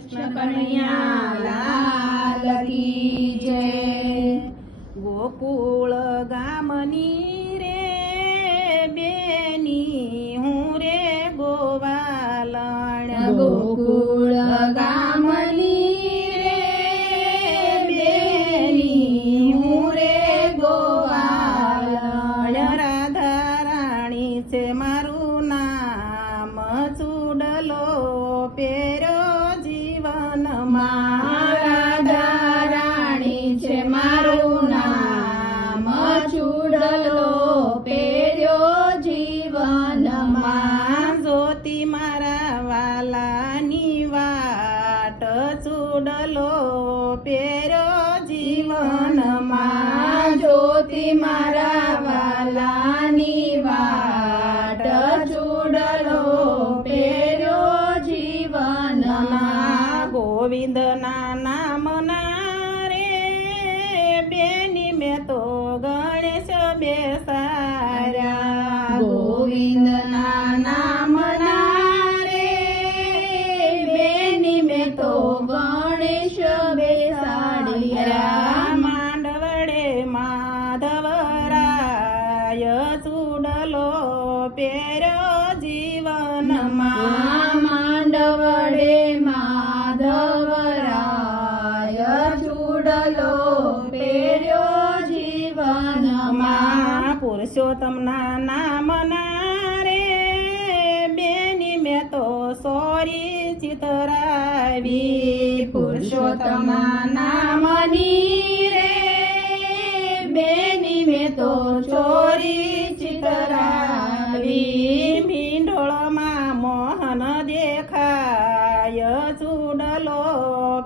કૃષ્ણ કનૈયા લાલ કી જય. ગોકુળ ગામની રે બેની હું રે ગોવાલણ. ગોકુળ ગામની રે બેની હું રે ગોવાલણ. રાધા રાણી છે મારું નામ, ચૂડલો પેરો જીવનમાં. રાધા રાણી છે મારું નામ, ચૂડલો પહેર્યો જીવનમાં. જ્યોતિ મારા વાલાની વાટ, ચૂડલો પેરો જીવનમાં. જ્યોતિ મારા વાલાની વાટ, ચૂડલો પહેર્યો જીવનમાં. ગોવિંદના નામના રે બેની મેં તો ગણેશ બેસાર્યા. ગોવિંદના નામના રે બેની મેં તો ગણેશ બેસાડ્યા. માંડવડે માધવરાય, ચૂડલો પેર્યો જીવનમાં. માંડવડે માધવરાય, ચૂડલો પહેર્યો જીવનમાં. પુરુષોત્તમના નામના રે બેની મેં તો સોરી ચિતરાવી. પુરુષોત્તમના નામની રે બેની મેં તો ચોરી ચિતરાવી. મીંઢોળમાં મોહન દેખાય, ચૂડલો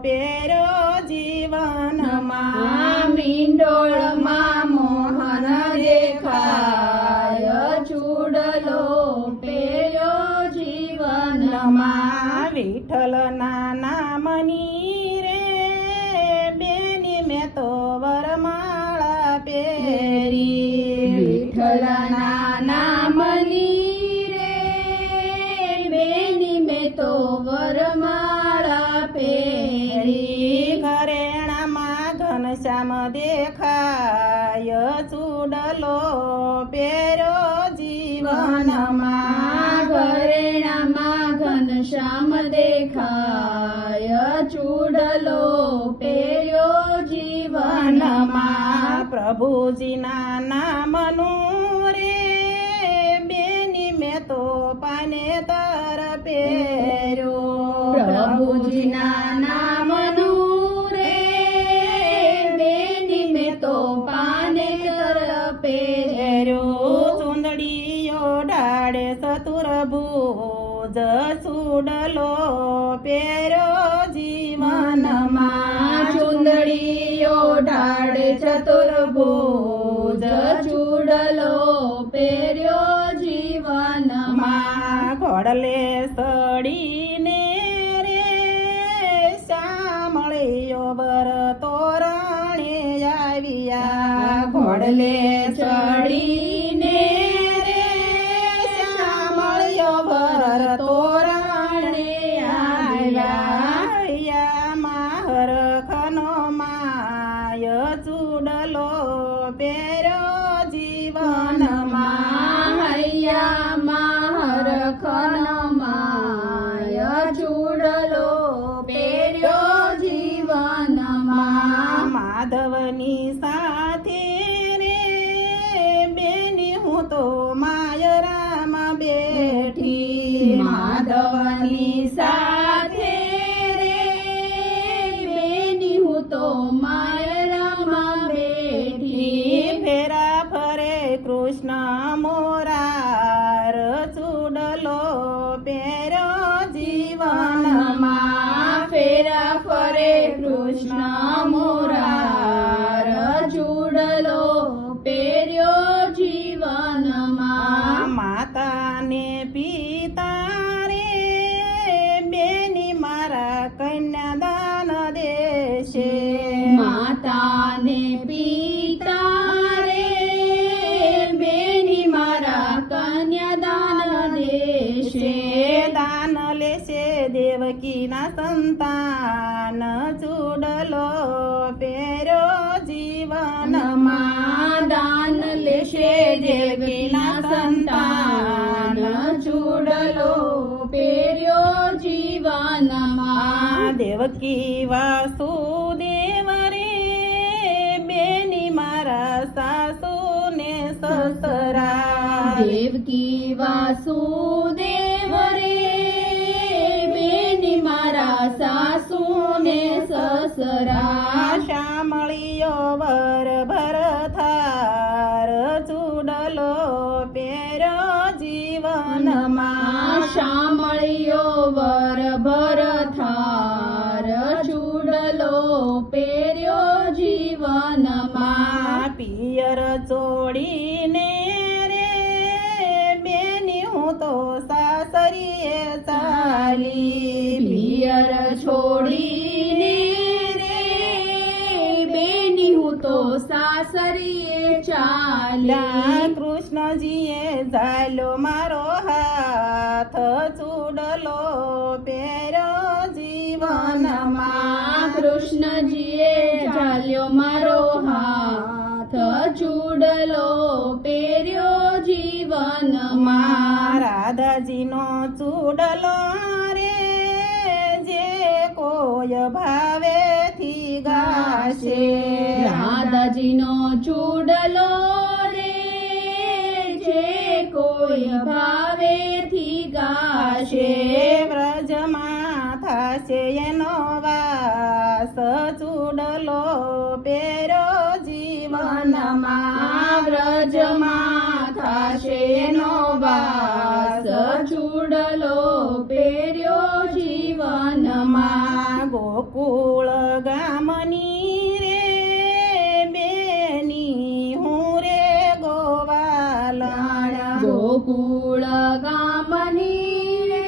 પેર્યો જીવનમાં. મીંડોળમાં મોહન દેખાય, ચૂડલો પહેર્યો જીવનમાં. વિઠ્ઠલના નામની રે બેની મેં તો વરમાળા પહેરી. વિઠ્ઠલના નામની રે બેની મેં તો વરમાળા પહેરી. ઘરેણામાં ઘનશ્યામ દેખાય, ચૂડલો પહેર્યો જીવનમાં. ઘરેણામાં ઘનશ્યામ દેખાય, ચૂડલો પહેર્યો જીવનમાં. પ્રભુજીના નામનું રે બેની મેં તો પાનેતર પહેર્યો. પ્રભુજીના નામનું રે બેની મેં તો પાનેતર પહેર્યો. ચૂંદડીઓ ડાળે ચતુર્ભુજ, ચૂડલો પહેર્યો જીવનમાં. ચુંદડીઓ ઢાળે ચતુર્ભુજ, ચૂડલો પહેર્યો જીવનમાં. ઘોડલે સડીને રે શ્યામળિયો બર તોરણે આવ્યા. ઘોડલે ચડીને રે શ્યામળિયો ભર તોરણે આવ્યા. માહરખનો માય, ચૂડલો પહેર્યો જીવનમાં. હૈયામાં હરખનો માય, ચૂડલો પહેર્યો જીવનમાં. માધવની સાથે રે બેની હું તો માયરામાં બેઠી. માધવની સાથે રે બેની હું તો માયરામાં બેઠી. ફેરા ફરે કૃષ્ણ મોરાર, ચૂડલો પહેર્યો જીવનમાં. ફેરા ફરે કૃષ્ણ મોરાર, ચૂડલો પહેર્યો જીવનમાં. માતાને પિતા રે બેની મારા કન્યાદાન દેશે. માતાને પિતા રે બેની મારા કન્યાદાન દેશે. દાન લેશે દેવકી દેવકીના સંતાન ચૂડલો પહેર્યો જીવનમાં દાન લેશે દેવકીના સંતાન ચૂડલો પહેર્યો જીવનમાં દેવકી વાસુદેવ રે બેની મારા સાસુ ને સસરા દેવકી વાસુદેવ રે બેની મારા સાસુ ને સસરા શામળીયો વર ભરથાર ચૂડલો પહેર્યો જીવનમાં શામળિયો વર ભરથાર ચૂડલો પહેર્યો જીવનમાં પિયર ચોડીને રે બેની હું તો સાસરીએ ચાલી પિયર છોડીને રે બેની હું તો સાસરીએ ચાલી કૃષ્ણજીએ ઝાલ્યો મારો હાથ ચૂડલો પહેર્યો જીવનમાં કૃષ્ણજીએ ઝાલ્યો મારો હાથ ચૂડલો પહેર્યો જીવનમાં રાધાજીનો ચૂડલો રે જે કોઈ ભાવેથી ગાશે રાધાજીનો ચૂડલો રે જે કોઈ ભાવેથી ગાશે વ્રજમાં થાશે એનો વાસ ચૂડલો પહેર્યો જીવનમાં વ્રજમાં થાશે એનો વાસ ચૂડલો પહેર્યો જીવનમાં ગોકુળ ગામની રે બેની હું રે ગોવાલણ ગોકુળ ગામની રે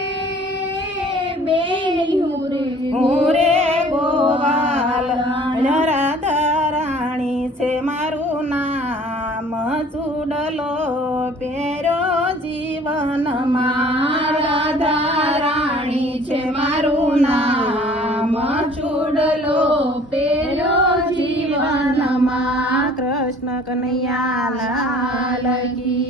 બેની હું રે ગોવાલણ રાધા રાણી છે મારું નામ ચૂડલો પહેર્યો જીવનમાં રાધા રાણી છે મારું નામ ચૂડલો પહેર્યો જીવનમાં કૃષ્ણ કનૈયા લાલ કી